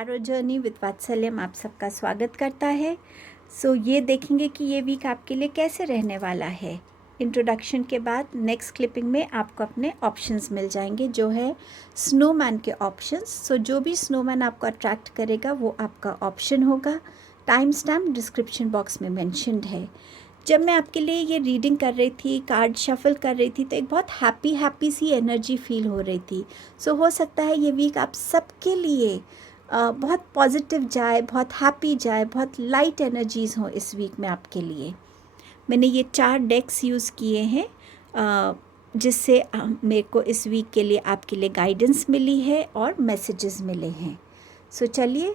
Tarot journey with वात्सल्यम आप सबका स्वागत करता है। ये देखेंगे कि ये वीक आपके लिए कैसे रहने वाला है। इंट्रोडक्शन के बाद नेक्स्ट क्लिपिंग में आपको अपने ऑप्शंस मिल जाएंगे, जो है स्नोमैन के ऑप्शंस। जो भी स्नोमैन आपको अट्रैक्ट करेगा वो आपका ऑप्शन होगा। टाइम स्टैम्प डिस्क्रिप्शन बॉक्स में मेंशन्ड है। जब मैं आपके लिए ये रीडिंग कर रही थी, कार्ड शफल कर रही थी, तो एक बहुत हैप्पी सी एनर्जी फील हो रही थी। हो सकता है ये वीक आप सबके लिए बहुत पॉजिटिव जाए, बहुत हैप्पी जाए, बहुत लाइट एनर्जीज़ हों इस वीक में आपके लिए। मैंने ये 4 डेक्स यूज़ किए हैं, जिससे मेरे को इस वीक के लिए आपके लिए गाइडेंस मिली है और मैसेजेस मिले हैं। चलिए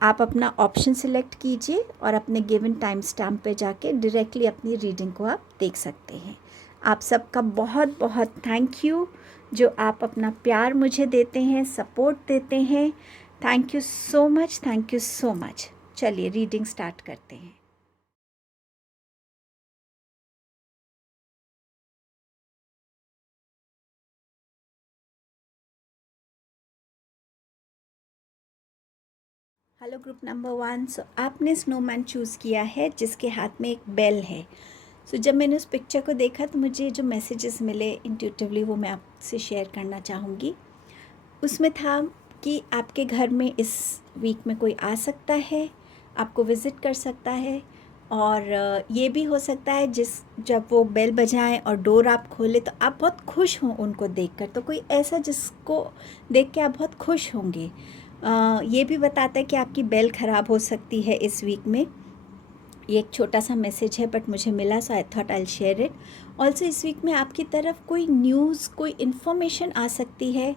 आप अपना ऑप्शन सिलेक्ट कीजिए और अपने गिवन टाइम स्टैम्प पे जाके डायरेक्टली अपनी रीडिंग को आप देख सकते हैं। आप सबका बहुत बहुत थैंक यू, जो आप अपना प्यार मुझे देते हैं, सपोर्ट देते हैं। Thank you so much, thank you so much. चलिए रीडिंग स्टार्ट करते हैं। Hello group number 1। आपने स्नोमैन चूज़ किया है जिसके हाथ में एक बेल है। जब मैंने उस पिक्चर को देखा तो मुझे जो मैसेजेस मिले इंट्यूटिवली वो मैं आपसे शेयर करना चाहूँगी। उसमें था कि आपके घर में इस वीक में कोई आ सकता है, आपको विज़िट कर सकता है, और ये भी हो सकता है जब वो बेल बजाएं और डोर आप खोलें तो आप बहुत खुश हों उनको देखकर। तो कोई ऐसा जिसको देख के आप बहुत खुश होंगे। ये भी बताता है कि आपकी बेल ख़राब हो सकती है इस वीक में। ये एक छोटा सा मैसेज है बट मुझे मिला, so I thought I share it. Also इस वीक में आपकी तरफ कोई न्यूज़, कोई इन्फॉर्मेशन आ सकती है।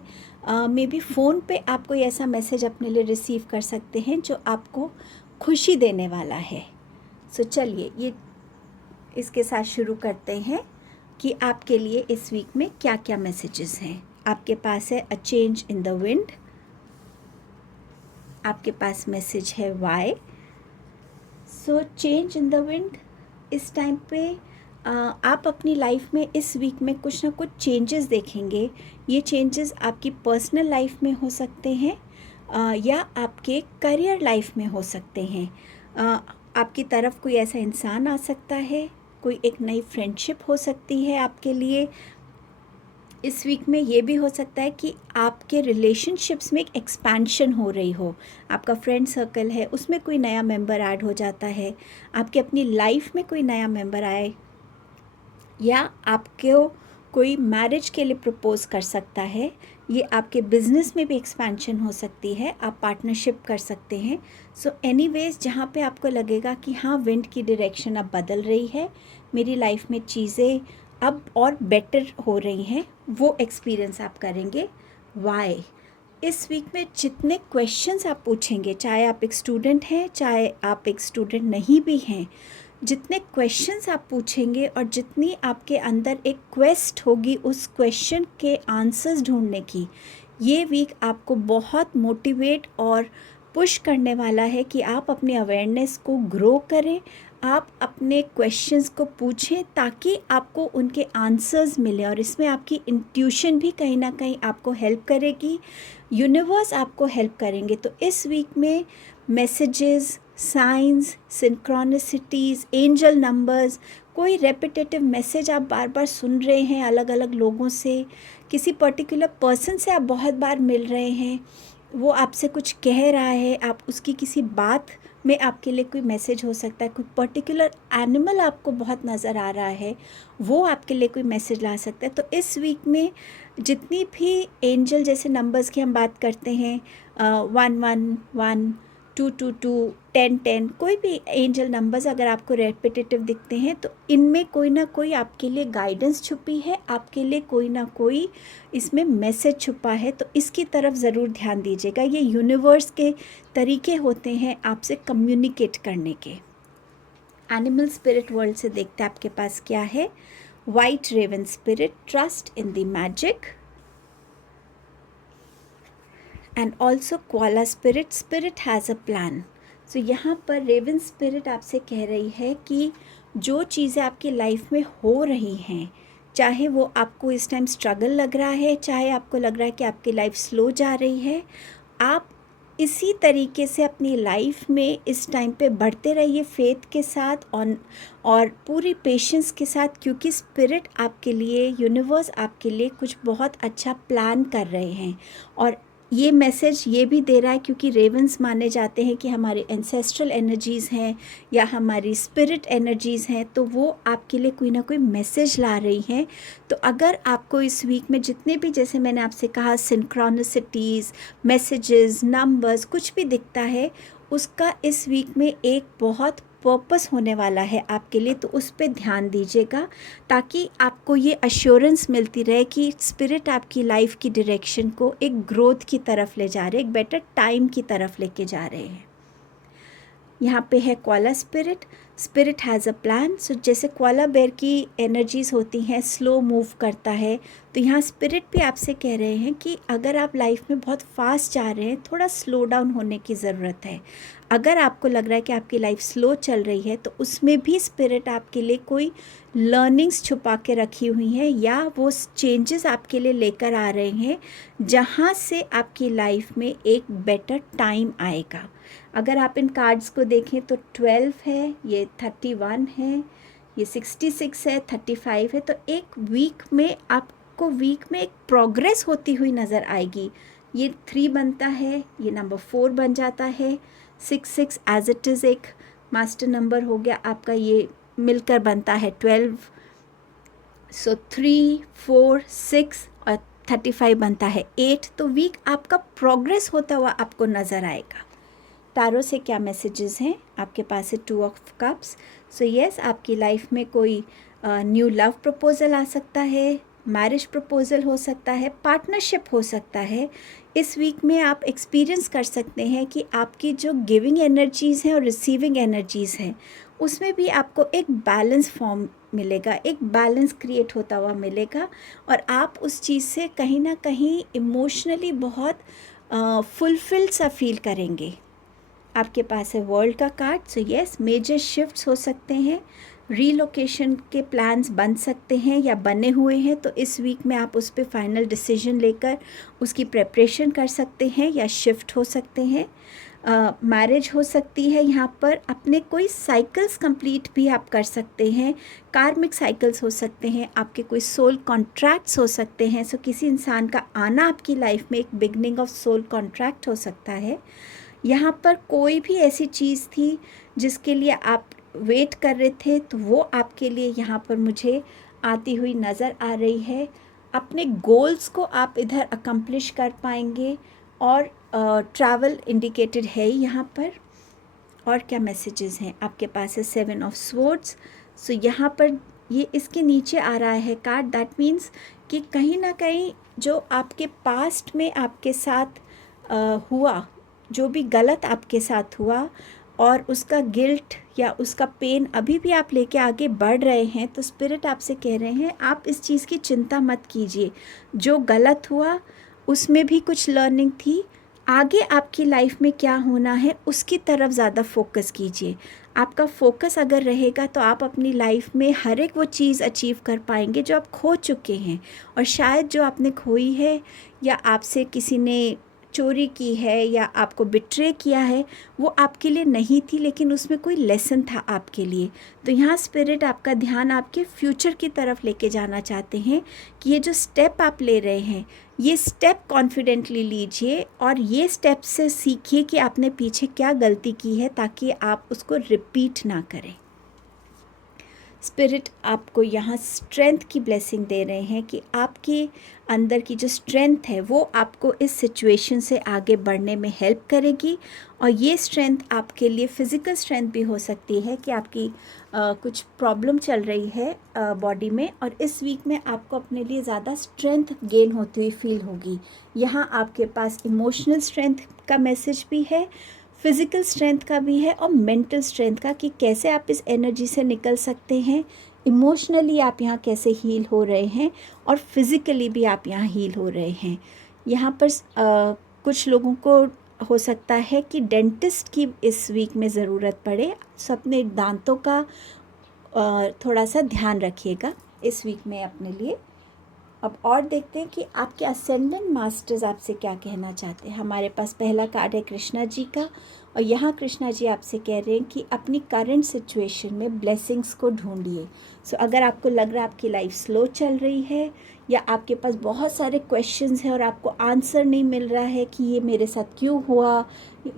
मे बी फ़ोन पे आप कोई ऐसा मैसेज अपने लिए रिसीव कर सकते हैं जो आपको खुशी देने वाला है। चलिए ये इसके साथ शुरू करते हैं कि आपके लिए इस वीक में क्या क्या मैसेजेस हैं। आपके पास है a change in the wind, आपके पास मैसेज है Y. Change in the wind, इस टाइम पे आप अपनी लाइफ में इस वीक में कुछ ना कुछ चेंजेस देखेंगे। ये चेंजेस आपकी पर्सनल लाइफ में हो सकते हैं या आपके करियर लाइफ में हो सकते हैं। आपकी तरफ कोई ऐसा इंसान आ सकता है, कोई एक नई फ्रेंडशिप हो सकती है आपके लिए। इस वीक में ये भी हो सकता है कि आपके रिलेशनशिप्स में एक एक्सपेंशन हो रही हो। आपका फ्रेंड सर्कल है, उसमें कोई नया मेंबर ऐड हो जाता है, आपके अपनी लाइफ में कोई नया मेंबर आए, या आपको कोई मैरिज के लिए प्रपोज़ कर सकता है। ये आपके बिज़नेस में भी एक्सपेंशन हो सकती है, आप पार्टनरशिप कर सकते हैं। एनीवेज जहाँ पे आपको लगेगा कि हाँ, विंड की डायरेक्शन अब बदल रही है, मेरी लाइफ में चीज़ें अब और बेटर हो रही हैं, वो एक्सपीरियंस आप करेंगे। वाई, इस वीक में जितने क्वेश्चंस आप पूछेंगे, चाहे आप एक स्टूडेंट हैं, चाहे आप एक स्टूडेंट नहीं भी हैं, जितने क्वेश्चंस आप पूछेंगे और जितनी आपके अंदर एक क्वेस्ट होगी उस क्वेश्चन के आंसर्स ढूंढने की, ये वीक आपको बहुत मोटिवेट और पुश करने वाला है कि आप अपने अवेयरनेस को ग्रो करें, आप अपने क्वेश्चंस को पूछें ताकि आपको उनके आंसर्स मिले। और इसमें आपकी इंट्यूशन भी कहीं ना कहीं आपको हेल्प करेगी, यूनिवर्स आपको हेल्प करेंगे। तो इस वीक में messages, science, synchronicities, angel numbers, कोई रेपिटेटिव मैसेज आप बार बार सुन रहे हैं अलग अलग लोगों से, किसी पर्टिकुलर पर्सन से आप बहुत बार मिल रहे हैं, वो आपसे कुछ कह रहा है, आप उसकी किसी बात में आपके लिए कोई मैसेज हो सकता है, कोई पर्टिकुलर एनिमल आपको बहुत नज़र आ रहा है, वो आपके लिए कोई मैसेज ला सकता है। तो इस वीक में जितनी भी एंजल जैसे नंबर्स की हम बात करते हैं, 111, 222, 1010, कोई भी एंजल नंबर्स अगर आपको रेपिटेटिव दिखते हैं तो इनमें कोई ना कोई आपके लिए गाइडेंस छुपी है, आपके लिए कोई ना कोई इसमें मैसेज छुपा है। तो इसकी तरफ ज़रूर ध्यान दीजिएगा। ये यूनिवर्स के तरीके होते हैं आपसे कम्युनिकेट करने के। एनिमल स्पिरिट वर्ल्ड से देखते हैं आपके पास क्या है। White raven spirit, trust in the magic, and also koala spirit, spirit has a plan. यहाँ पर रेवन स्पिरिट आपसे कह रही है कि जो चीज़ें आपकी लाइफ में हो रही हैं, चाहे वो आपको इस टाइम स्ट्रगल लग रहा है, चाहे आपको लग रहा है कि आपकी लाइफ स्लो जा रही है, आप इसी तरीके से अपनी लाइफ में इस टाइम पे बढ़ते रहिए फेथ के साथ और पूरी पेशेंस के साथ, क्योंकि स्पिरिट आपके लिए, यूनिवर्स आपके लिए कुछ बहुत अच्छा प्लान कर रहे हैं। और ये मैसेज ये भी दे रहा है क्योंकि रेवंस माने जाते हैं कि हमारे एंसेस्ट्रल एनर्जीज़ हैं या हमारी स्पिरिट एनर्जीज़ हैं, तो वो आपके लिए कोई ना कोई मैसेज ला रही हैं। तो अगर आपको इस वीक में जितने भी, जैसे मैंने आपसे कहा, सिंक्रोनिसिटीज़, मैसेजेस, नंबर्स, कुछ भी दिखता है, उसका इस वीक में एक बहुत पर्पस होने वाला है आपके लिए। तो उस पे ध्यान दीजिएगा ताकि आपको ये अश्योरेंस मिलती रहे कि स्पिरिट आपकी लाइफ की डायरेक्शन को एक ग्रोथ की तरफ ले जा रहे हैं, एक बेटर टाइम की तरफ लेके जा रहे हैं। यहाँ पे है koala spirit, spirit has a plan. So जैसे कोआला बेयर की एनर्जीज़ होती हैं, स्लो मूव करता है, तो यहाँ स्पिरिट भी आपसे कह रहे हैं कि अगर आप लाइफ में बहुत फास्ट जा रहे हैं, थोड़ा स्लो डाउन होने की ज़रूरत है। अगर आपको लग रहा है कि आपकी लाइफ स्लो चल रही है, तो उसमें भी स्पिरिट आपके लिए कोई लर्निंग्स छुपा के रखी हुई हैं या वो चेंजेस आपके लिए लेकर आ रहे हैं, जहाँ से आपकी लाइफ में एक बेटर टाइम आएगा। अगर आप इन कार्ड्स को देखें तो 12 है, ये 31 है, ये 66 है, 35 है। तो एक वीक में आपको वीक में एक प्रोग्रेस होती हुई नज़र आएगी। ये 3 बनता है, ये नंबर 4 बन जाता है, 66 एज इट इज़ एक मास्टर नंबर हो गया आपका, ये मिलकर बनता है 12। सो 3, 4, 6 और 35 बनता है 8। तो वीक आपका प्रोग्रेस होता हुआ आपको नज़र आएगा। टारो से क्या मैसेजेस हैं? आपके पास है 2 ऑफ कप्स। सो यस, आपकी लाइफ में कोई न्यू लव प्रपोज़ल आ सकता है, मैरिज प्रपोज़ल हो सकता है, पार्टनरशिप हो सकता है। इस वीक में आप एक्सपीरियंस कर सकते हैं कि आपकी जो गिविंग एनर्जीज़ हैं और रिसीविंग एनर्जीज़ हैं, उसमें भी आपको एक बैलेंस फॉर्म मिलेगा, एक बैलेंस क्रिएट होता हुआ मिलेगा और आप उस चीज़ से कहीं ना कहीं इमोशनली बहुत फुलफिल सा फील करेंगे। आपके पास है वर्ल्ड का card. So yes, major shifts हो सकते हैं, रीलोकेशन के प्लान्स बन सकते हैं या बने हुए हैं, तो इस वीक में आप उस पर फाइनल डिसीजन लेकर उसकी प्रेपरेशन कर सकते हैं या शिफ्ट हो सकते हैं। मैरिज हो सकती है, यहाँ पर अपने कोई साइकिल्स कंप्लीट भी आप कर सकते हैं, कार्मिक साइकिल्स हो सकते हैं, आपके कोई सोल कॉन्ट्रैक्ट्स हो सकते हैं। सो किसी इंसान का आना आपकी लाइफ में एक बिगनिंग ऑफ सोल कॉन्ट्रैक्ट हो सकता है। यहाँ पर कोई भी ऐसी चीज़ थी जिसके लिए आप वेट कर रहे थे, तो वो आपके लिए यहाँ पर मुझे आती हुई नज़र आ रही है। अपने गोल्स को आप इधर अकम्प्लिश कर पाएंगे और ट्रैवल इंडिकेटेड है यहाँ पर। और क्या मैसेजेस हैं? आपके पास है 7 ऑफ स्वॉर्ड्स। सो यहाँ पर ये इसके नीचे आ रहा है कार्ड, दैट मीन्स कि कहीं ना कहीं जो आपके पास्ट में आपके साथ हुआ, जो भी गलत आपके साथ हुआ और उसका गिल्ट या उसका पेन अभी भी आप लेके आगे बढ़ रहे हैं, तो स्पिरिट आपसे कह रहे हैं आप इस चीज़ की चिंता मत कीजिए। जो गलत हुआ उसमें भी कुछ लर्निंग थी, आगे आपकी लाइफ में क्या होना है उसकी तरफ ज़्यादा फोकस कीजिए। आपका फोकस अगर रहेगा तो आप अपनी लाइफ में हर एक वो चीज़ अचीव कर पाएंगे जो आप खो चुके हैं। और शायद जो आपने खोई है या आपसे किसी ने चोरी की है या आपको बिट्रे किया है, वो आपके लिए नहीं थी, लेकिन उसमें कोई लेसन था आपके लिए। तो यहाँ स्पिरिट आपका ध्यान आपके फ्यूचर की तरफ लेके जाना चाहते हैं कि ये जो स्टेप आप ले रहे हैं, ये स्टेप कॉन्फिडेंटली लीजिए और ये स्टेप से सीखिए कि आपने पीछे क्या गलती की है ताकि आप उसको रिपीट ना करें। स्पिरिट आपको यहाँ स्ट्रेंथ की ब्लेसिंग दे रहे हैं कि आपके अंदर की जो स्ट्रेंथ है वो आपको इस सिचुएशन से आगे बढ़ने में हेल्प करेगी। और ये स्ट्रेंथ आपके लिए फ़िज़िकल स्ट्रेंथ भी हो सकती है कि आपकी कुछ प्रॉब्लम चल रही है बॉडी में, और इस वीक में आपको अपने लिए ज़्यादा स्ट्रेंथ गेन होती हुई फील होगी। यहाँ आपके पास इमोशनल स्ट्रेंथ का मैसेज भी है, फिज़िकल स्ट्रेंथ का भी है और मेंटल स्ट्रेंथ का, कि कैसे आप इस एनर्जी से निकल सकते हैं। इमोशनली आप यहाँ कैसे हील हो रहे हैं और फिज़िकली भी आप यहाँ हील हो रहे हैं। यहाँ पर कुछ लोगों को हो सकता है कि डेंटिस्ट की इस वीक में ज़रूरत पड़े। अपने दांतों का थोड़ा सा ध्यान रखिएगा इस वीक में अपने लिए। अब और देखते हैं कि आपके असेंडेंट मास्टर्स आपसे क्या कहना चाहते हैं। हमारे पास पहला कार्ड है कृष्णा जी का, और यहाँ कृष्णा जी आपसे कह रहे हैं कि अपनी करंट सिचुएशन में ब्लेसिंग्स को ढूंढिए। सो अगर आपको लग रहा है आपकी लाइफ स्लो चल रही है, या आपके पास बहुत सारे क्वेश्चंस हैं और आपको आंसर नहीं मिल रहा है कि ये मेरे साथ क्यों हुआ,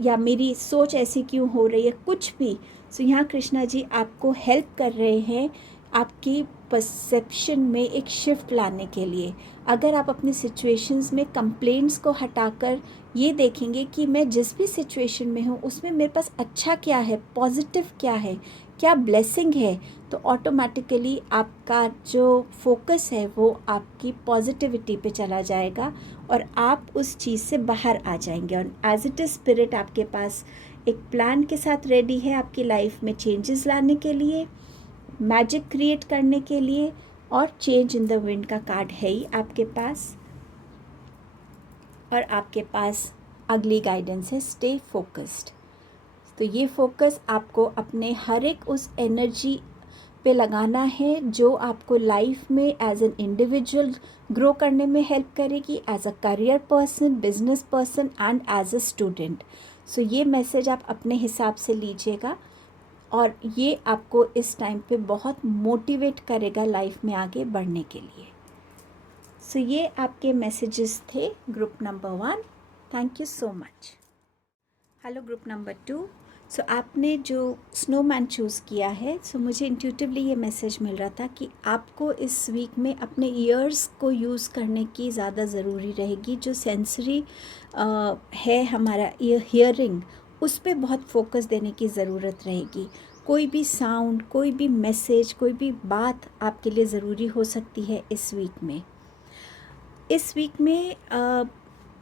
या मेरी सोच ऐसी क्यों हो रही है, कुछ भी, सो यहाँ कृष्णा जी आपको हेल्प कर रहे हैं आपकी परसेप्शन में एक शिफ्ट लाने के लिए। अगर आप अपनी सिचुएशंस में कंप्लेंट्स को हटाकर ये देखेंगे कि मैं जिस भी सिचुएशन में हूँ उसमें मेरे पास अच्छा क्या है, पॉजिटिव क्या है, क्या ब्लेसिंग है, तो ऑटोमेटिकली आपका जो फोकस है वो आपकी पॉजिटिविटी पे चला जाएगा और आप उस चीज़ से बाहर आ जाएंगे। और एज इट इज़ स्पिरिट आपके पास एक प्लान के साथ रेडी है आपकी लाइफ में चेंजेस लाने के लिए, मैजिक क्रिएट करने के लिए, और चेंज इन द विंड का कार्ड है ही आपके पास। और आपके पास अगली गाइडेंस है स्टे फोकस्ड। तो ये फोकस आपको अपने हर एक उस एनर्जी पे लगाना है जो आपको लाइफ में एज एन इंडिविजुअल ग्रो करने में हेल्प करेगी, as a career person, business person and as a student. So ये मैसेज आप अपने हिसाब से लीजिएगा और ये आपको इस टाइम पे बहुत मोटिवेट करेगा लाइफ में आगे बढ़ने के लिए। सो ये आपके मैसेजेस थे group number 1। Thank you so much. Hello group number 2। सो आपने जो स्नोमैन चूज़ किया है, सो मुझे इंट्यूटिवली ये मैसेज मिल रहा था कि आपको इस वीक में अपने ईयर्स को यूज़ करने की ज़्यादा ज़रूरी रहेगी। जो सेंसरी है हमारा हियरिंग, उस पर बहुत फोकस देने की ज़रूरत रहेगी। कोई भी साउंड, कोई भी मैसेज, कोई भी बात आपके लिए ज़रूरी हो सकती है इस वीक में। इस वीक में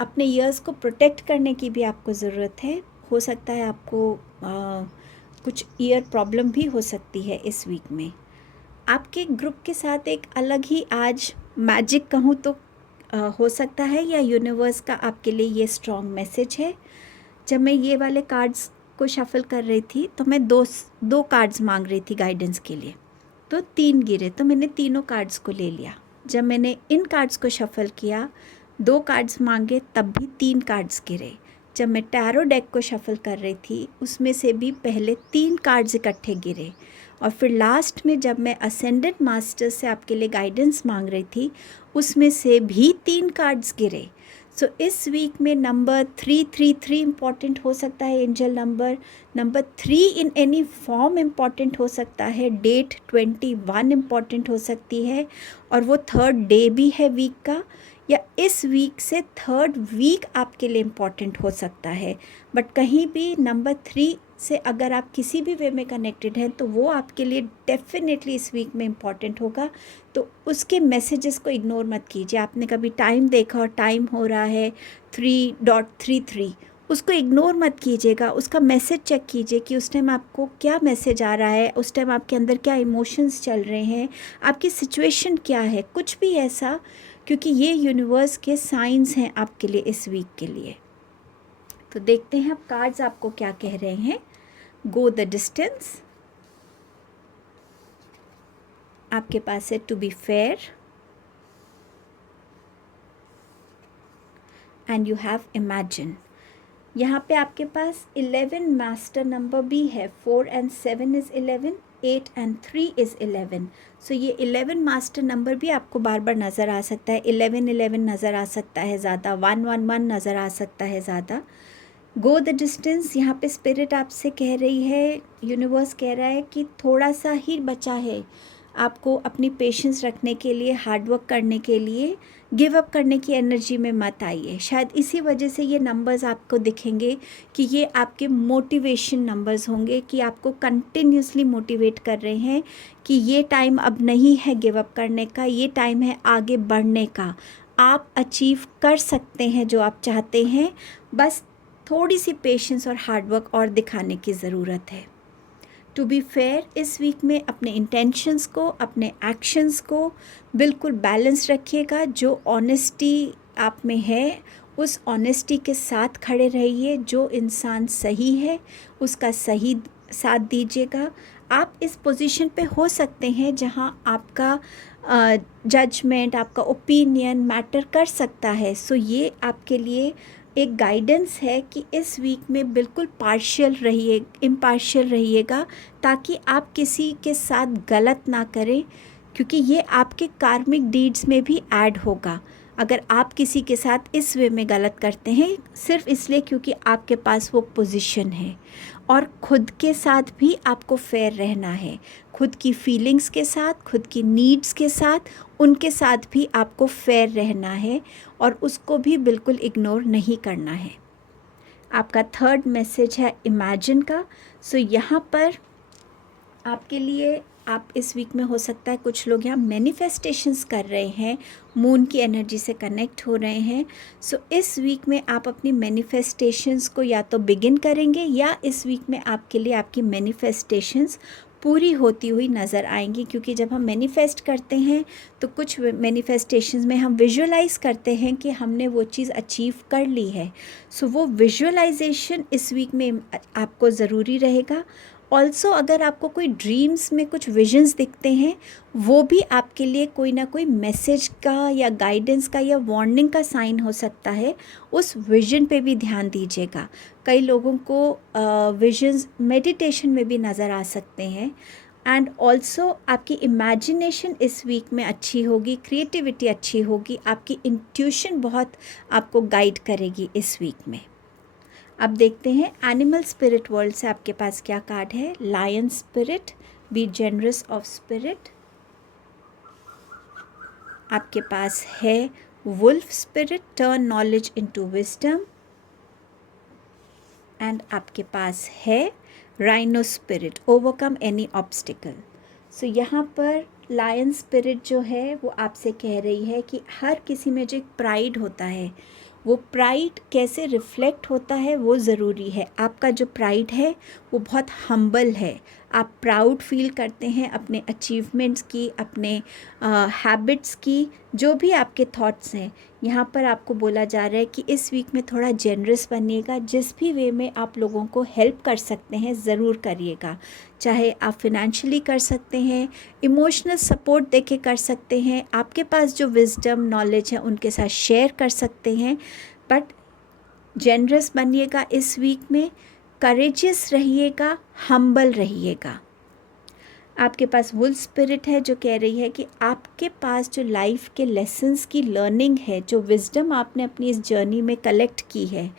अपने ईयर्स को प्रोटेक्ट करने की भी आपको ज़रूरत है। हो सकता है आपको कुछ ईयर प्रॉब्लम भी हो सकती है इस वीक में। आपके ग्रुप के साथ एक अलग ही आज मैजिक कहूँ तो हो सकता है, या यूनिवर्स का आपके लिए ये स्ट्रॉन्ग मैसेज है। जब मैं ये वाले कार्ड्स को शफल कर रही थी तो मैं दो कार्ड्स मांग रही थी गाइडेंस के लिए, तो 3 गिरे, तो मैंने तीनों कार्ड्स को ले लिया। जब मैंने इन कार्ड्स को शफल किया, 2 कार्ड्स मांगे, तब भी 3 कार्ड्स गिरे। जब मैं टैरो डेक को शफल कर रही थी उसमें से भी पहले 3 कार्ड्स इकट्ठे गिरे, और फिर लास्ट में जब मैं असेंडेंट मास्टर से आपके लिए गाइडेंस मांग रही थी उसमें से भी 3 कार्ड्स गिरे। सो इस वीक में नंबर 333 इम्पॉर्टेंट हो सकता है, angel number 3 in any form important हो सकता है, डेट 21 इम्पॉर्टेंट हो सकती है, और वो 3rd डे भी है वीक का, या इस वीक से 3rd वीक आपके लिए इम्पॉर्टेंट हो सकता है। बट कहीं भी नंबर 3 से अगर आप किसी भी वे में कनेक्टेड हैं तो वो आपके लिए डेफिनेटली इस वीक में इम्पॉर्टेंट होगा। तो उसके मैसेजेस को इग्नोर मत कीजिए। आपने कभी टाइम देखा और टाइम हो रहा है 3.33, उसको इग्नोर मत कीजिएगा, उसका मैसेज चेक कीजिए कि उस टाइम आपको क्या मैसेज आ रहा है, उस टाइम आपके अंदर क्या इमोशंस चल रहे हैं, आपकी सिचुएशन क्या है, कुछ भी ऐसा, क्योंकि ये यूनिवर्स के साइंस हैं आपके लिए इस वीक के लिए। तो देखते हैं अब कार्ड्स आपको क्या कह रहे हैं। गो द डिस्टेंस, आपके पास है to be fair, and you have imagine. यहाँ पे आपके पास 11 मास्टर नंबर भी है। 4 and 7 इज़ 11, 8 and 3 इज़ 11। सो ये 11 मास्टर नंबर भी आपको बार बार नज़र आ सकता है। 11 नज़र आ सकता है ज़्यादा, 111 नज़र आ सकता है ज़्यादा। गो द डिस्टेंस, यहाँ पे स्पिरिट आपसे कह रही है, यूनिवर्स कह रहा है कि थोड़ा सा ही बचा है आपको अपनी पेशेंस रखने के लिए, हार्डवर्क करने के लिए। गिव अप करने की एनर्जी में मत आइए। शायद इसी वजह से ये नंबर्स आपको दिखेंगे कि ये आपके मोटिवेशन नंबर्स होंगे, कि आपको कंटिन्यूसली मोटिवेट कर रहे हैं कि ये टाइम अब नहीं है गिव अप करने का, ये टाइम है आगे बढ़ने का। आप अचीव कर सकते हैं जो आप चाहते हैं, बस थोड़ी सी पेशेंस और हार्डवर्क और दिखाने की ज़रूरत है। टू बी फेयर, इस वीक में अपने इंटेंशंस को, अपने एक्शंस को बिल्कुल बैलेंस रखिएगा। जो ऑनेस्टी आप में है उस ऑनेस्टी के साथ खड़े रहिए। जो इंसान सही है उसका सही साथ दीजिएगा। आप इस पोजीशन पे हो सकते हैं जहां आपका जजमेंट, आपका ओपिनियन मैटर कर सकता है। सो ये आपके लिए एक गाइडेंस है कि इस वीक में बिल्कुल पार्शियल रहिए, इम्पार्शियल रहिएगा, ताकि आप किसी के साथ गलत ना करें, क्योंकि ये आपके कार्मिक डीड्स में भी ऐड होगा अगर आप किसी के साथ इस वे में गलत करते हैं, सिर्फ इसलिए क्योंकि आपके पास वो पोजीशन है। और खुद के साथ भी आपको फेयर रहना है, खुद की फीलिंग्स के साथ, खुद की नीड्स के साथ, उनके साथ भी आपको फेयर रहना है और उसको भी बिल्कुल इग्नोर नहीं करना है। आपका थर्ड मैसेज है इमेजिन का। सो यहाँ पर आपके लिए, आप इस वीक में हो सकता है कुछ लोग यहाँ मैनिफेस्टेशंस कर रहे हैं, मून की एनर्जी से कनेक्ट हो रहे हैं। सो इस वीक में आप अपनी मैनिफेस्टेशंस को या तो बिगिन करेंगे या इस वीक में आपके लिए आपकी मैनिफेस्टेशंस पूरी होती हुई नज़र आएंगी, क्योंकि जब हम मैनिफेस्ट करते हैं तो कुछ मैनिफेस्टेशंस में हम विजुअलाइज करते हैं कि हमने वो चीज़ अचीव कर ली है। सो वो विजुअलाइजेशन इस वीक में आपको ज़रूरी रहेगा। ऑल्सो अगर आपको कोई ड्रीम्स में कुछ विजन्स दिखते हैं, वो भी आपके लिए कोई ना कोई मैसेज का या गाइडेंस का या वार्निंग का साइन हो सकता है। उस विजन पे भी ध्यान दीजिएगा। कई लोगों को विजन्स मेडिटेशन में भी नज़र आ सकते हैं। एंड ऑल्सो आपकी इमेजिनेशन इस वीक में अच्छी होगी, क्रिएटिविटी अच्छी होगी, आपकी इंट्यूशन बहुत आपको गाइड करेगी इस वीक में। अब देखते हैं एनिमल स्पिरिट वर्ल्ड से आपके पास क्या कार्ड है। Lion spirit, be generous of spirit. आपके पास है wolf spirit, turn knowledge into wisdom. And आपके पास है rhino spirit, overcome any obstacle. So यहाँ पर लायन स्पिरिट जो है वो आपसे कह रही है कि हर किसी में जो एक प्राइड होता है, वो प्राइड कैसे रिफ्लेक्ट होता है वो ज़रूरी है। आपका जो प्राइड है वो बहुत हम्बल है, आप प्राउड फील करते हैं अपने अचीवमेंट्स की, अपने हैबिट्स की, जो भी आपके थॉट्स हैं। यहाँ पर आपको बोला जा रहा है कि इस वीक में थोड़ा जेनरस बनिएगा, जिस भी वे में आप लोगों को हेल्प कर सकते हैं ज़रूर करिएगा। चाहे आप फिनेंशियली कर सकते हैं, इमोशनल सपोर्ट देके कर सकते हैं, आपके पास जो विजडम नॉलेज है उनके साथ शेयर कर सकते हैं, बट जेनरस बनिएगा इस वीक में, करेजियस रहिएगा, हम्बल रहिएगा। आपके पास वुल्फ स्पिरिट है जो कह रही है कि आपके पास जो लाइफ के लेसन्स की लर्निंग है, जो विजडम आपने अपनी इस जर्नी में कलेक्ट की है,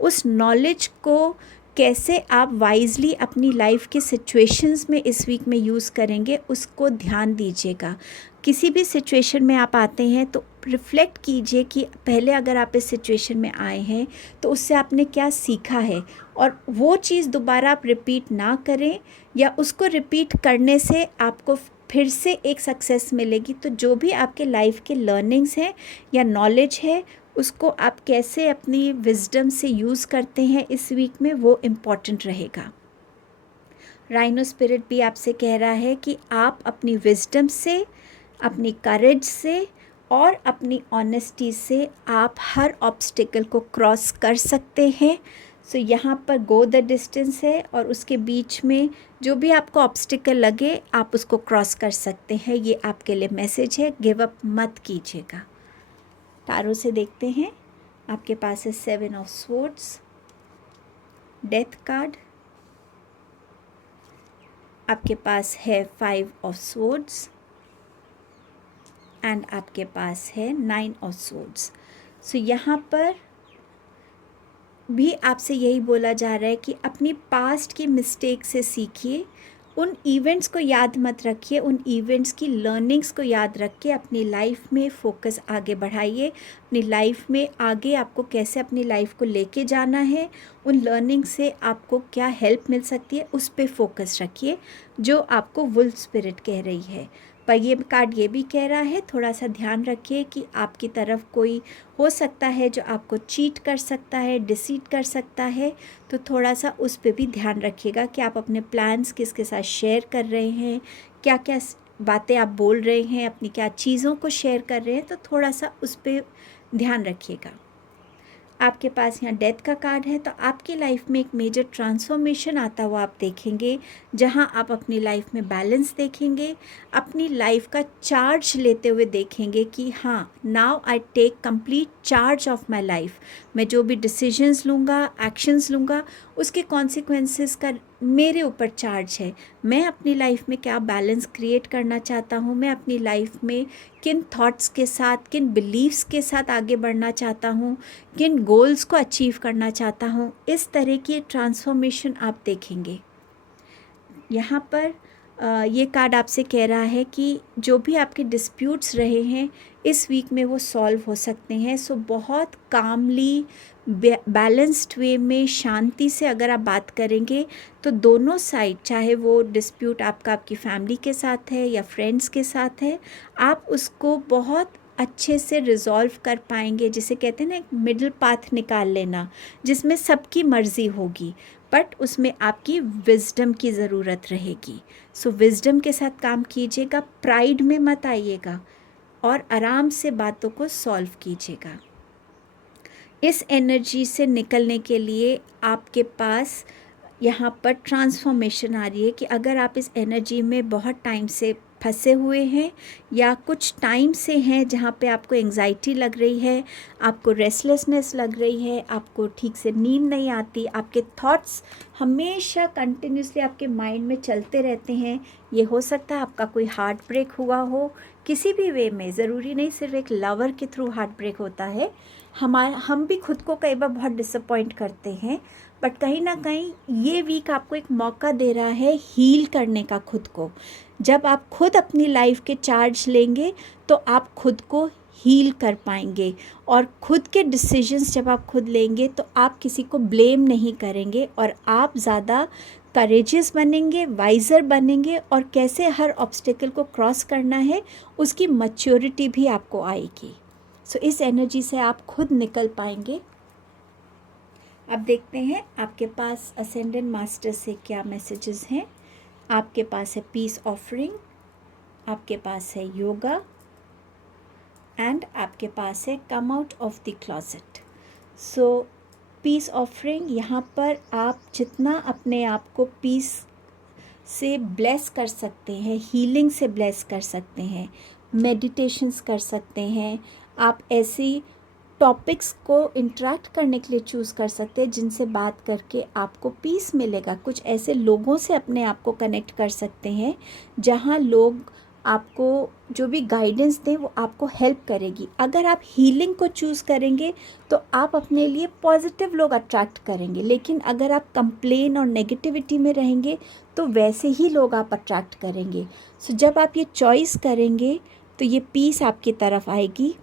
उस नॉलेज को कैसे आप वाइजली अपनी लाइफ के सिचुएशंस में इस वीक में यूज़ करेंगे, उसको ध्यान दीजिएगा। किसी भी सिचुएशन में आप आते हैं तो रिफ़्लेक्ट कीजिए कि पहले अगर आप इस सिचुएशन में आए हैं तो उससे आपने क्या सीखा है, और वो चीज़ दोबारा आप रिपीट ना करें, या उसको रिपीट करने से आपको फिर से एक सक्सेस मिलेगी। तो जो भी आपके लाइफ के लर्निंग्स हैं या नॉलेज है, उसको आप कैसे अपनी विजडम से यूज़ करते हैं इस वीक में, वो इम्पॉर्टेंट रहेगा। राइनो स्पिरिट भी आपसे कह रहा है कि आप अपनी विजडम से, अपनी करेज से और अपनी ऑनेस्टी से आप हर ऑब्स्टिकल को क्रॉस कर सकते हैं। सो यहाँ पर गो द डिस्टेंस है, और उसके बीच में जो भी आपको ऑब्स्टिकल लगे आप उसको क्रॉस कर सकते हैं। ये आपके लिए मैसेज है, गिव अप मत कीजिएगा। टारो से देखते हैं, आपके पास है 7 ऑफ स्वॉर्ड्स, डेथ कार्ड, आपके पास है 5 ऑफ स्वॉर्ड्स, एंड आपके पास है 9 ऑफ स्वॉर्ड्स। सो यहाँ पर भी आपसे यही बोला जा रहा है कि अपनी पास्ट की मिस्टेक से सीखिए, उन इवेंट्स को याद मत रखिए, उन इवेंट्स की लर्निंग्स को याद रख के अपनी लाइफ में फोकस आगे बढ़ाइए। अपनी लाइफ में आगे आपको कैसे अपनी लाइफ को लेके जाना है, उन लर्निंग से आपको क्या हेल्प मिल सकती है, उस पे फोकस रखिए, जो आपको वुल्फ स्पिरिट कह रही है। पर ये कार्ड ये भी कह रहा है थोड़ा सा ध्यान रखिए कि आपकी तरफ कोई हो सकता है जो आपको चीट कर सकता है, डिसीट कर सकता है, तो थोड़ा सा उस पे भी ध्यान रखिएगा कि आप अपने प्लान्स किसके साथ शेयर कर रहे हैं, क्या क्या बातें आप बोल रहे हैं, अपनी क्या चीज़ों को शेयर कर रहे हैं, तो थोड़ा सा उस पे ध्यान रखिएगा। आपके पास यहाँ डेथ का कार्ड है, तो आपकी लाइफ में एक मेजर ट्रांसफॉर्मेशन आता हुआ आप देखेंगे, जहाँ आप अपनी लाइफ में बैलेंस देखेंगे, अपनी लाइफ का चार्ज लेते हुए देखेंगे कि हाँ, now I take complete charge of my life. मैं जो भी डिसीजंस लूँगा, एक्शंस लूँगा, उसके कॉन्सिक्वेंसेस का मेरे ऊपर चार्ज है। मैं अपनी लाइफ में क्या बैलेंस क्रिएट करना चाहता हूँ, मैं अपनी लाइफ में किन थॉट्स के साथ, किन बिलीव्स के साथ आगे बढ़ना चाहता हूँ, किन गोल्स को अचीव करना चाहता हूँ। इस तरह की ट्रांसफॉर्मेशन आप देखेंगे। यहाँ पर ये कार्ड आपसे कह रहा है कि जो भी आपके डिस्प्यूट्स रहे हैं इस वीक में वो सॉल्व हो सकते हैं। सो बहुत कामली, बैलेंस्ड वे में, शांति से अगर आप बात करेंगे तो दोनों साइड, चाहे वो डिस्प्यूट आपका आपकी फैमिली के साथ है या फ्रेंड्स के साथ है, आप उसको बहुत अच्छे से रिजॉल्व कर पाएंगे। जिसे कहते हैं ना, एक मिडिल पाथ निकाल लेना, जिसमें सबकी मर्ज़ी होगी, बट उसमें आपकी विजडम की ज़रूरत रहेगी। सो विजडम के साथ काम कीजिएगा, प्राइड में मत आइएगा और आराम से बातों को सॉल्व कीजिएगा। इस एनर्जी से निकलने के लिए आपके पास यहाँ पर ट्रांसफॉर्मेशन आ रही है कि अगर आप इस एनर्जी में बहुत टाइम से फंसे हुए हैं या कुछ टाइम से हैं जहाँ पे आपको एंग्जाइटी लग रही है, आपको रेस्टलेसनेस लग रही है, आपको ठीक से नींद नहीं आती, आपके थॉट्स हमेशा कंटिन्यूसली आपके माइंड में चलते रहते हैं। ये हो सकता है आपका कोई हार्ट ब्रेक हुआ हो, किसी भी वे में, ज़रूरी नहीं सिर्फ एक लवर के थ्रू हार्ट ब्रेक होता है। हम भी खुद को कई बार बहुत डिसअपॉइंट करते हैं, बट कहीं ना कहीं ये वीक आपको एक मौका दे रहा है हील करने का खुद को। जब आप खुद अपनी लाइफ के चार्ज लेंगे तो आप खुद को हील कर पाएंगे, और खुद के डिसीजंस जब आप खुद लेंगे तो आप किसी को ब्लेम नहीं करेंगे, और आप ज़्यादा करेजियस बनेंगे, वाइज़र बनेंगे, और कैसे हर ऑब्स्टिकल को क्रॉस करना है उसकी मैच्योरिटी भी आपको आएगी। सो इस एनर्जी से आप खुद निकल पाएंगे। अब देखते हैं आपके पास असेंडेंट मास्टर से क्या मैसेजेस हैं। आपके पास है पीस ऑफरिंग, आपके पास है योगा, एंड आपके पास है come out of the closet. So peace offering, यहाँ पर आप जितना अपने आप को पीस से ब्लेस कर सकते हैं, हीलिंग से ब्लेस कर सकते हैं, मेडिटेशंस कर सकते हैं, आप ऐसी टॉपिक्स को इंटरेक्ट करने के लिए चूज़ कर सकते हैं जिनसे बात करके आपको पीस मिलेगा। कुछ ऐसे लोगों से अपने आप को कनेक्ट कर सकते हैं जहां लोग आपको जो भी गाइडेंस दें वो आपको हेल्प करेगी। अगर आप हीलिंग को चूज़ करेंगे तो आप अपने लिए पॉजिटिव लोग अट्रैक्ट करेंगे, लेकिन अगर आप कंप्लेन और नेगेटिविटी में रहेंगे तो वैसे ही लोग आप अट्रैक्ट करेंगे। सो जब आप ये चॉइस करेंगे तो ये पीस आपकी तरफ आएगी।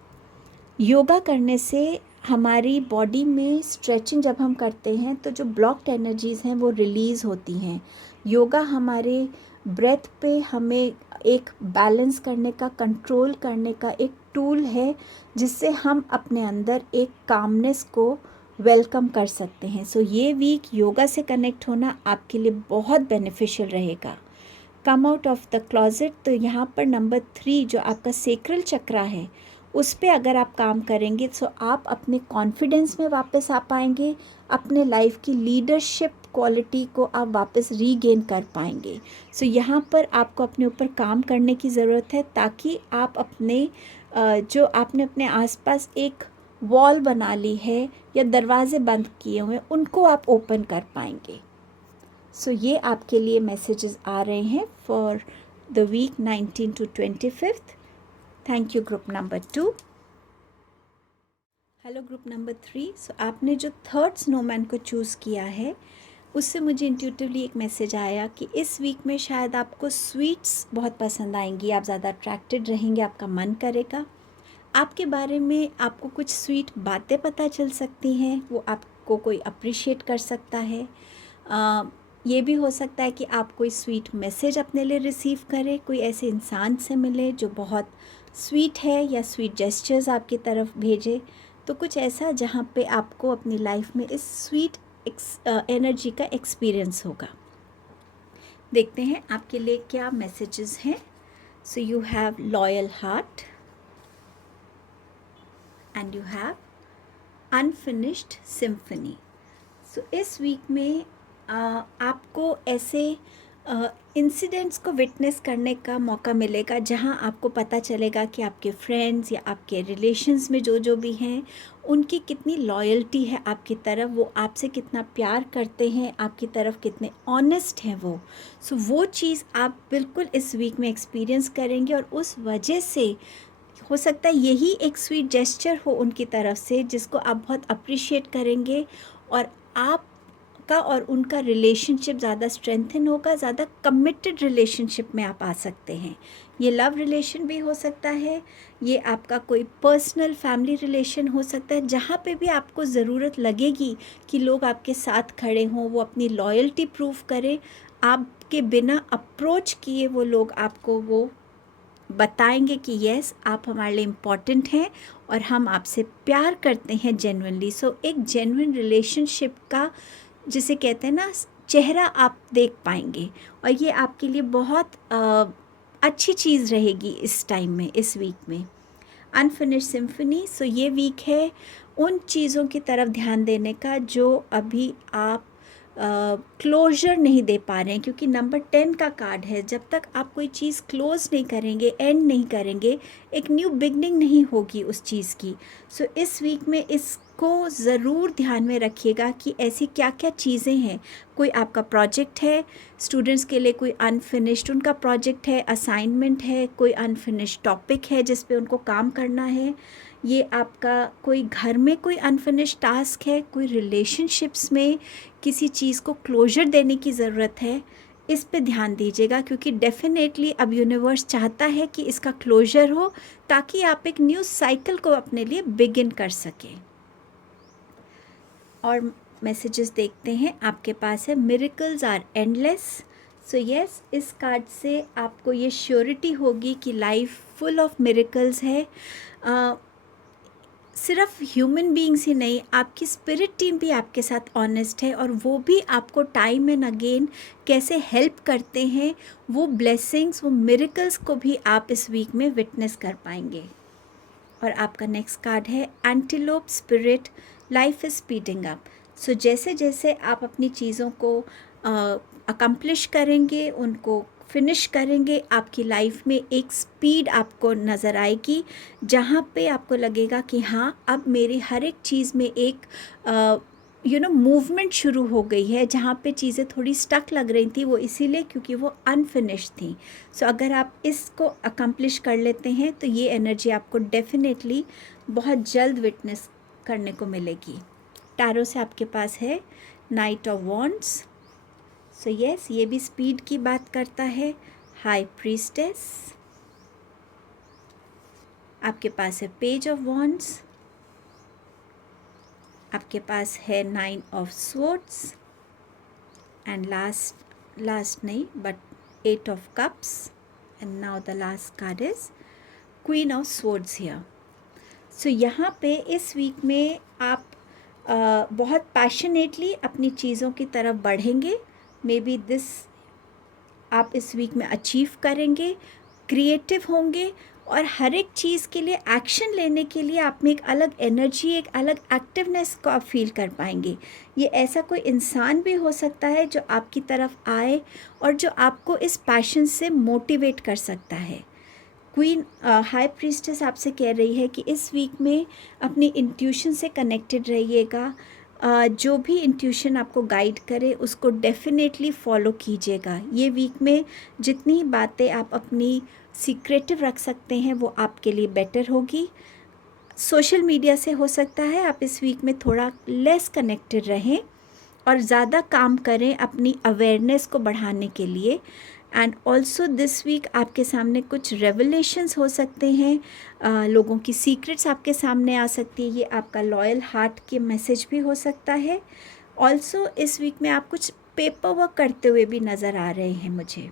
योगा करने से हमारी बॉडी में स्ट्रेचिंग जब हम करते हैं तो जो ब्लॉक्ड एनर्जीज़ हैं वो रिलीज़ होती हैं। योगा हमारे ब्रेथ पे हमें एक बैलेंस करने का, कंट्रोल करने का एक टूल है, जिससे हम अपने अंदर एक कामनेस को वेलकम कर सकते हैं। सो ये वीक योगा से कनेक्ट होना आपके लिए बहुत बेनिफिशियल रहेगा। कम आउट ऑफ द क्लॉजेट, तो यहाँ पर नंबर 3 जो आपका सेक्रल चक्रा है उस पे अगर आप काम करेंगे तो आप अपने कॉन्फिडेंस में वापस आ पाएंगे, अपने लाइफ की लीडरशिप क्वालिटी को आप वापस रीगेन कर पाएंगे। सो यहाँ पर आपको अपने ऊपर काम करने की ज़रूरत है ताकि आप अपने जो आपने अपने आसपास एक वॉल बना ली है या दरवाजे बंद किए हुए उनको आप ओपन कर पाएंगे। सो ये आपके लिए मैसेजेस आ रहे हैं for the week 19 to 25। Thank you group number 2। Hello group number 3। So आपने जो थर्ड स्नोमैन को चूज़ किया है उससे मुझे इंट्यूटिवली एक मैसेज आया कि इस वीक में शायद आपको स्वीट्स बहुत पसंद आएंगी, आप ज़्यादा अट्रैक्टेड रहेंगे, आपका मन करेगा। आपके बारे में आपको कुछ स्वीट बातें पता चल सकती हैं, वो आपको कोई अप्रिशिएट कर सकता है। ये भी हो सकता है कि आप कोई स्वीट मैसेज अपने लिए रिसीव करें, कोई ऐसे इंसान से मिले जो बहुत स्वीट है या स्वीट जेस्चर्स आपकी तरफ भेजे। तो कुछ ऐसा जहाँ पे आपको अपनी लाइफ में इस स्वीट एनर्जी का एक्सपीरियंस होगा। देखते हैं आपके लिए क्या मैसेजेस हैं। So you have loyal heart and you have unfinished symphony. So इस वीक में आपको ऐसे इंसिडेंट्स को विटनेस करने का मौका मिलेगा जहां आपको पता चलेगा कि आपके फ्रेंड्स या आपके रिलेशंस में जो जो भी हैं उनकी कितनी लॉयल्टी है आपकी तरफ, वो आपसे कितना प्यार करते हैं, आपकी तरफ कितने ऑनेस्ट हैं वो। सो वो चीज़ आप बिल्कुल इस वीक में एक्सपीरियंस करेंगे और उस वजह से हो सकता है यही एक स्वीट जेस्चर हो उनकी तरफ से जिसको आप बहुत अप्रिशिएट करेंगे और आपका और उनका रिलेशनशिप ज़्यादा स्ट्रेंथन होगा, ज़्यादा कमिटेड रिलेशनशिप में आप आ सकते हैं। ये लव रिलेशन भी हो सकता है, ये आपका कोई पर्सनल फैमिली रिलेशन हो सकता है, जहाँ पे भी आपको ज़रूरत लगेगी कि लोग आपके साथ खड़े हों, वो अपनी लॉयल्टी प्रूव करें, आपके बिना अप्रोच किए वो लोग आपको वो बताएंगे कि यस आप हमारे लिए इम्पॉर्टेंट हैं और हम आपसे प्यार करते हैं जेन्युइनली। सो एक जेन्युइन रिलेशनशिप का जिसे कहते हैं ना चेहरा आप देख पाएंगे और ये आपके लिए बहुत अच्छी चीज़ रहेगी इस टाइम में, इस वीक में। अनफिनिश्ड सिम्फनी, सो ये वीक है उन चीज़ों की तरफ ध्यान देने का जो अभी आप क्लोजर नहीं दे पा रहे हैं, क्योंकि नंबर 10 का कार्ड है। जब तक आप कोई चीज़ क्लोज नहीं करेंगे, एंड नहीं करेंगे, एक न्यू बिगनिंग नहीं होगी उस चीज़ की। सो इस वीक में इसको ज़रूर ध्यान में रखिएगा कि ऐसी क्या क्या चीज़ें हैं। कोई आपका प्रोजेक्ट है, स्टूडेंट्स के लिए कोई अनफिनिश्ड उनका प्रोजेक्ट है, असाइनमेंट है, कोई अनफिनिश्ड टॉपिक है जिस पे उनको काम करना है, ये आपका कोई घर में कोई अनफिनिश्ड टास्क है, कोई रिलेशनशिप्स में किसी चीज़ को क्लोजर देने की ज़रूरत है। इस पे ध्यान दीजिएगा क्योंकि डेफिनेटली अब यूनिवर्स चाहता है कि इसका क्लोजर हो ताकि आप एक न्यू साइकिल को अपने लिए बिगिन कर सकें। और मैसेजेस देखते हैं, आपके पास है miracles are endless. So yes, इस कार्ड से आपको ये श्योरिटी होगी कि लाइफ फुल ऑफ मिरेकल्स है। सिर्फ ह्यूमन बीइंग्स ही नहीं, आपकी स्पिरिट टीम भी आपके साथ ऑनेस्ट है और वो भी आपको टाइम एंड अगेन कैसे हेल्प करते हैं, वो ब्लेसिंग्स, वो मिरेकल्स को भी आप इस वीक में विटनेस कर पाएंगे। और आपका नेक्स्ट कार्ड है antelope spirit, life is speeding up. So जैसे जैसे आप अपनी चीज़ों को अकम्प्लिश करेंगे, उनको फिनिश करेंगे, आपकी लाइफ में एक स्पीड आपको नज़र आएगी जहाँ पे आपको लगेगा कि हाँ अब मेरी हर एक चीज़ में एक मूवमेंट शुरू हो गई है। जहाँ पे चीज़ें थोड़ी स्टक लग रही थी वो इसीलिए क्योंकि वो अनफिनिश्ड थी। सो अगर आप इसको अकम्प्लिश कर लेते हैं तो ये एनर्जी आपको डेफिनेटली बहुत जल्द विटनेस करने को मिलेगी। टैरो से आपके पास है night of wands. So yes, ये भी स्पीड की बात करता है। हाई प्रीस्टेस, आपके पास है पेज ऑफ वॉन्ड्स, आपके पास है 9 ऑफ स्वॉर्ड्स एंड लास्ट नहीं but 8 of cups and now the last card is queen of swords here. So यहाँ पे इस वीक में आप बहुत पैशनेटली अपनी चीज़ों की तरफ बढ़ेंगे। मे बी दिस आप इस वीक में अचीव करेंगे, क्रिएटिव होंगे और हर एक चीज़ के लिए एक्शन लेने के लिए आप में एक अलग एनर्जी, एक अलग एक्टिवनेस को आप फील कर पाएंगे। ये ऐसा कोई इंसान भी हो सकता है जो आपकी तरफ आए और जो आपको इस पैशन से मोटिवेट कर सकता है। क्वीन हाई प्रीस्टेस आपसे कह रही है कि इस वीक में अपनी इंट्यूशन से कनेक्टेड रहिएगा। जो भी इंट्यूशन आपको गाइड करे उसको डेफिनेटली फॉलो कीजिएगा। ये वीक में जितनी बातें आप अपनी सीक्रेटिव रख सकते हैं वो आपके लिए बेटर होगी। सोशल मीडिया से हो सकता है आप इस वीक में थोड़ा लेस कनेक्टेड रहें और ज़्यादा काम करें अपनी अवेयरनेस को बढ़ाने के लिए। एंड ऑल्सो दिस वीक आपके सामने कुछ रेवलेशंस हो सकते हैं, लोगों की सीक्रेट्स आपके सामने आ सकती है। ये आपका लॉयल हार्ट के मैसेज भी हो सकता है। ऑल्सो इस वीक में आप कुछ पेपर वर्क करते हुए भी नज़र आ रहे हैं मुझे।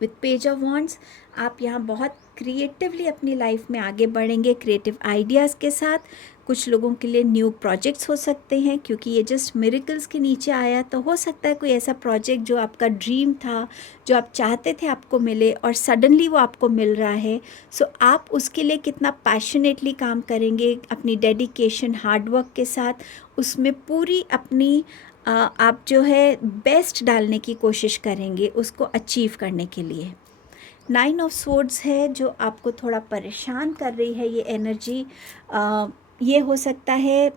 विथ पेज ऑफ वॉन्ड्स आप यहाँ बहुत क्रिएटिवली अपनी लाइफ में आगे बढ़ेंगे, क्रिएटिव आइडियाज़ के साथ। कुछ लोगों के लिए न्यू प्रोजेक्ट्स हो सकते हैं, क्योंकि ये जस्ट मिरेकल्स के नीचे आया, तो हो सकता है कोई ऐसा प्रोजेक्ट जो आपका ड्रीम था, जो आप चाहते थे आपको मिले और सडनली वो आपको मिल रहा है। सो आप उसके लिए कितना पैशनेटली काम करेंगे, अपनी डेडिकेशन, हार्डवर्क के साथ उसमें पूरी अपनी आप जो है बेस्ट डालने की कोशिश करेंगे उसको अचीव करने के लिए। 9 ऑफ स्वॉर्ड्स है जो आपको थोड़ा परेशान कर रही है, ये एनर्जी। ये हो सकता है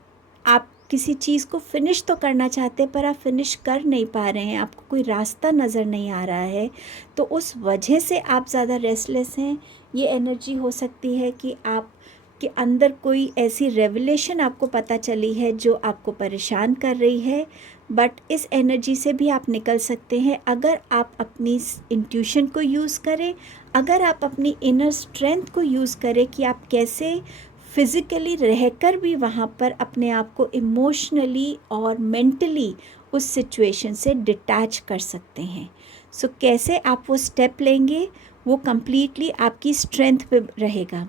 आप किसी चीज़ को फिनिश तो करना चाहते हैं पर आप फिनिश कर नहीं पा रहे हैं, आपको कोई रास्ता नज़र नहीं आ रहा है, तो उस वजह से आप ज़्यादा रेस्टलेस हैं। ये एनर्जी हो सकती है कि आप के अंदर कोई ऐसी रेवलेशन आपको पता चली है जो आपको परेशान कर रही है, बट इस एनर्जी से भी आप निकल सकते हैं अगर आप अपनी इंट्यूशन को यूज़ करें, अगर आप अपनी इनर स्ट्रेंथ को यूज़ करें कि आप कैसे फिज़िकली रहकर भी वहाँ पर अपने आप को इमोशनली और मेंटली उस सिचुएशन से डिटैच कर सकते हैं। सो कैसे आप वो स्टेप लेंगे वो कम्प्लीटली आपकी स्ट्रेंथ पे रहेगा।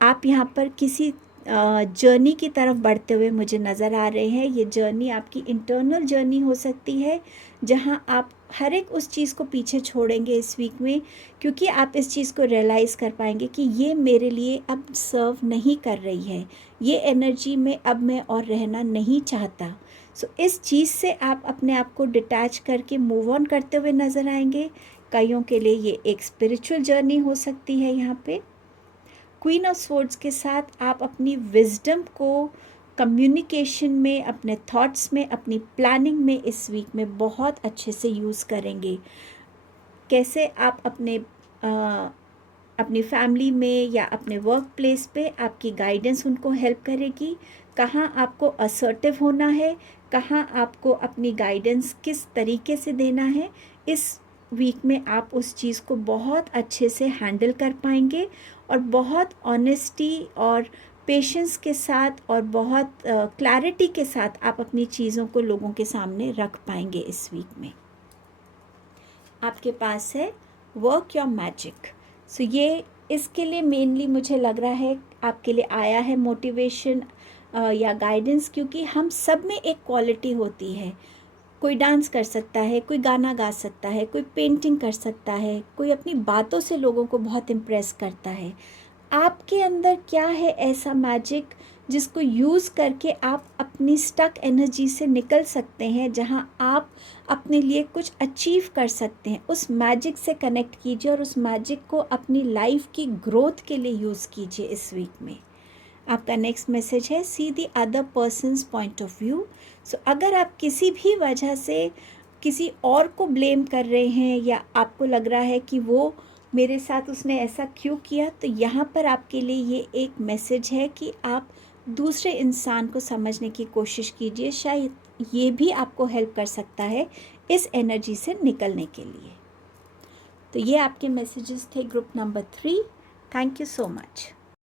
आप यहाँ पर किसी जर्नी की तरफ बढ़ते हुए मुझे नज़र आ रहे हैं। ये जर्नी आपकी इंटरनल जर्नी हो सकती है, जहाँ आप हर एक उस चीज़ को पीछे छोड़ेंगे इस वीक में, क्योंकि आप इस चीज़ को रियलाइज़ कर पाएंगे कि ये मेरे लिए अब सर्व नहीं कर रही है, ये एनर्जी में अब मैं और रहना नहीं चाहता। सो इस चीज़ से आप अपने आप को डिटैच करके मूव ऑन करते हुए नज़र आएंगे। कईयों के लिए ये एक स्पिरिचुअल जर्नी हो सकती है। यहाँ पे क्वीन ऑफ स्वॉर्ड्स के साथ आप अपनी विजडम को कम्युनिकेशन में, अपने थॉट्स में, अपनी प्लानिंग में इस वीक में बहुत अच्छे से यूज़ करेंगे। कैसे आप अपनी फैमिली में या अपने वर्क प्लेस पे आपकी गाइडेंस उनको हेल्प करेगी, कहाँ आपको असर्टिव होना है, कहाँ आपको अपनी गाइडेंस किस तरीके से देना है। इस वीक में आप उस चीज़ को बहुत अच्छे से हैंडल कर पाएंगे और बहुत ऑनेस्टी और पेशेंस के साथ और बहुत क्लैरिटी के साथ आप अपनी चीज़ों को लोगों के सामने रख पाएंगे इस वीक में। आपके पास है वर्क योर मैजिक। सो ये इसके लिए मेनली मुझे लग रहा है आपके लिए आया है मोटिवेशन या गाइडेंस, क्योंकि हम सब में एक क्वालिटी होती है। कोई डांस कर सकता है, कोई गाना गा सकता है, कोई पेंटिंग कर सकता है, कोई अपनी बातों से लोगों को बहुत इम्प्रेस करता है। आपके अंदर क्या है ऐसा मैजिक जिसको यूज़ करके आप अपनी स्टक एनर्जी से निकल सकते हैं, जहां आप अपने लिए कुछ अचीव कर सकते हैं। उस मैजिक से कनेक्ट कीजिए और उस मैजिक को अपनी लाइफ की ग्रोथ के लिए यूज़ कीजिए इस वीक में। आपका नेक्स्ट मैसेज है see the other person's point of view. So अगर आप किसी भी वजह से किसी और को ब्लेम कर रहे हैं या आपको लग रहा है कि वो मेरे साथ उसने ऐसा क्यों किया, तो यहाँ पर आपके लिए ये एक मैसेज है कि आप दूसरे इंसान को समझने की कोशिश कीजिए। शायद ये भी आपको हेल्प कर सकता है इस एनर्जी से निकलने के लिए। तो ये आपके मैसेजेस थे group number 3। Thank you so much.